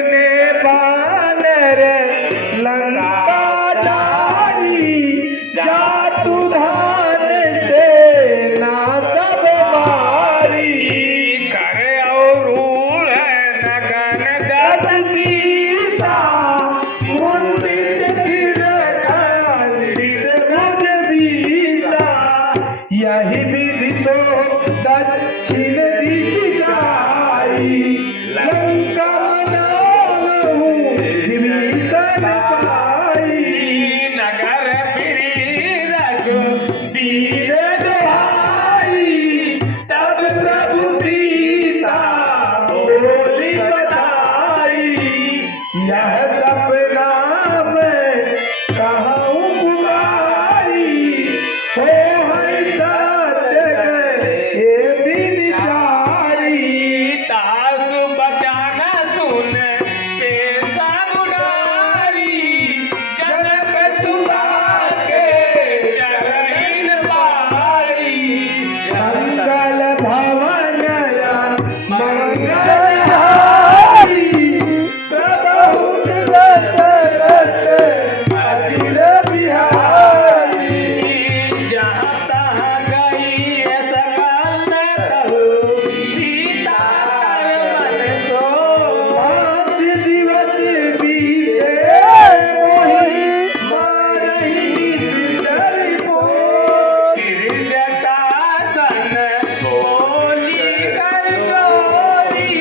अपने बानर लंका जारी जातु धान से ना सब मारी कर और नगन दस सीसा मुंडित सिर कालित भुज बीसा यही विधि तो दक्षिण दिश जाई लंका मनाऊं विभीषण पाई नगर फिरी रघुबीर आई तब प्रभु सीता बोली बताई यह सपना मैं कहूँ बुलाई हो है सत्य ये विचारी तासु बचाना सुन के सामुनारी जनक सुता के चरण बारी मंगल भवन मंगल हारी प्रभु दशरथ अजिर बिहारी जहाँ तहाँ गई सकल रहु सीता मन सो पाँच दिवस बीते मोहि मारहि डर मोहि जटासन बोली कर जोरी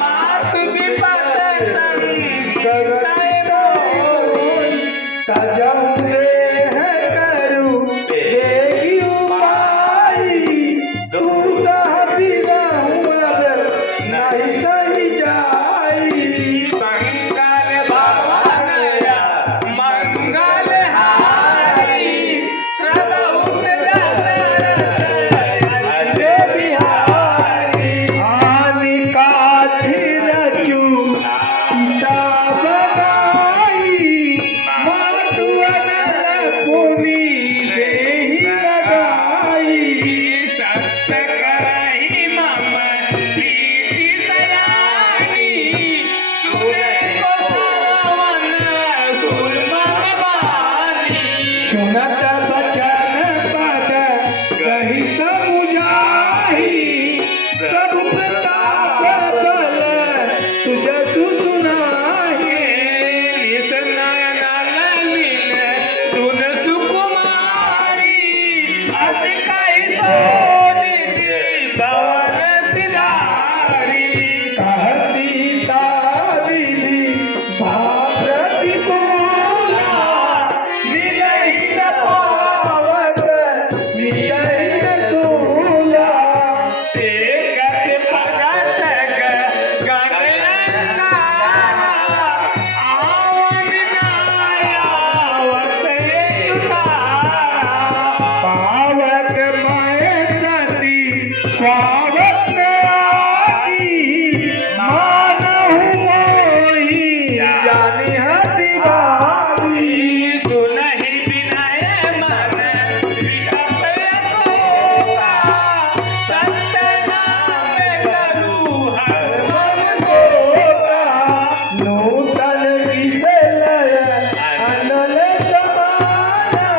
मात विपत संकट मोरी तजऊ देह करू देगी उपाई तू सह बिनाहु अब नहीं सही जाई मंगल भवन मंगल हारी प्रभु दशरथ अरे बिहारी आनि काठी रचू सीता बनाई मातु अनल पुनि देहि लगाई सत्य करहि मम प्रीति सयानी सुने को रावण सुरमन बानी सुनत बचन पद कहि समुझाही प्रभु प्रताप बल सुजसु सुनाही सुन सुकुमारी अस कहि सोनिधि भवन सिधारी कह सीता विधि प्रतिकूला मिलहि न पावत मिलहि न सूला एकत भगत गण आवन नायावत तुतारा पावक मय सती स्वावत आगी मानहु मोहि जानि हतिवारी सुनहि विनय मन विकट अशोका सत्य नाम करू हर मन होता नूतन विषय अनल समाना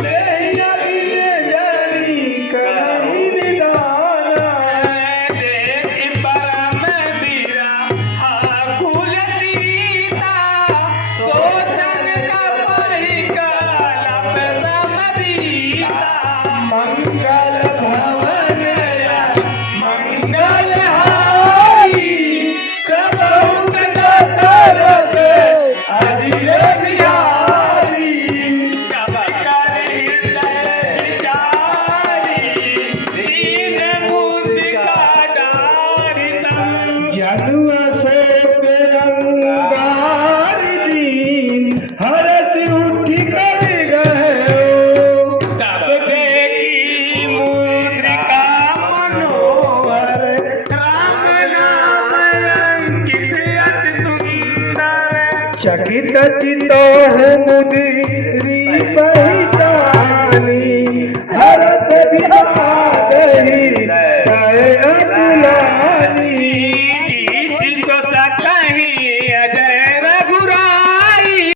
देहि अभिनय जनि कहि निदाना देख परम वीरा आकुल सीता सोचन कपहि कलप समबीता मंगल भवन मंगल हारी प्रभु दशरथ अजिर बिहारी कवि कर हृदय विचारी दीन मुद्रिका डारितम् जनु अशोक अंगार दीन हरस उठि कर गयो तब देखी मुद्रिका मनोहर राम नाम अंकित अति सुंदर चकित चितोह मुदिरी पहि